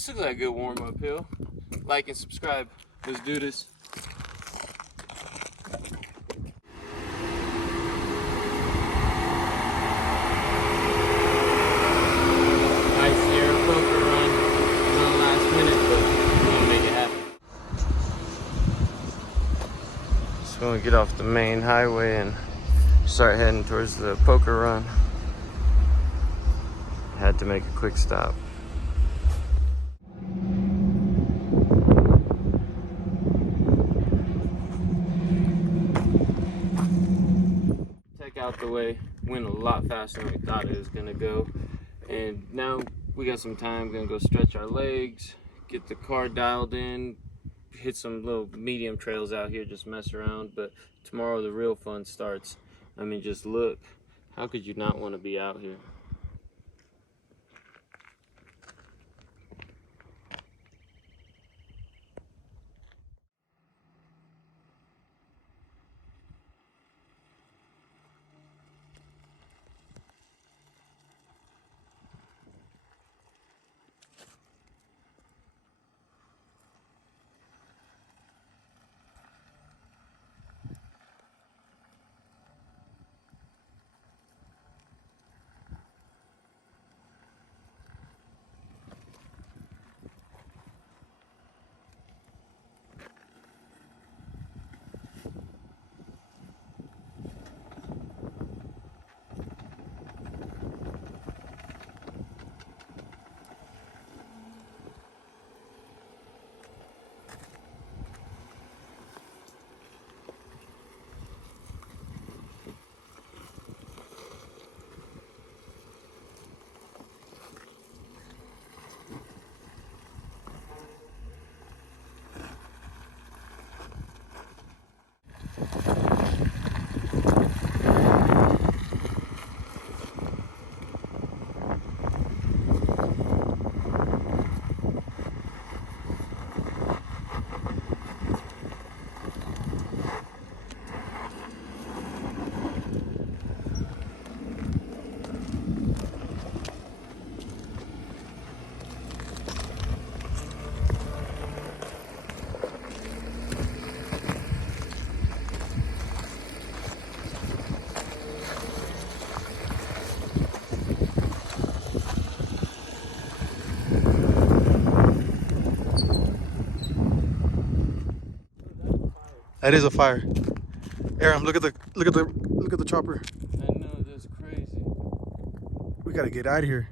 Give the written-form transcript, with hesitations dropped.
This looks like a good warm-up hill. Like and subscribe. Let's do this. Nice Sierra Poker Run. It was on the last minute, but we're gonna make it happen. So we're gonna get off the main highway and start heading towards the poker run. Had to make a quick stop. Tech out the way, went a lot faster than we thought it was gonna go. And now we got some time, gonna go stretch our legs, get the car dialed in, hit some little medium trails out here, just mess around. But tomorrow the real fun starts. I mean, just look, how could you not want to be out here? That is a fire. Aaron, look at the chopper. I know, that's crazy. We gotta get out of here.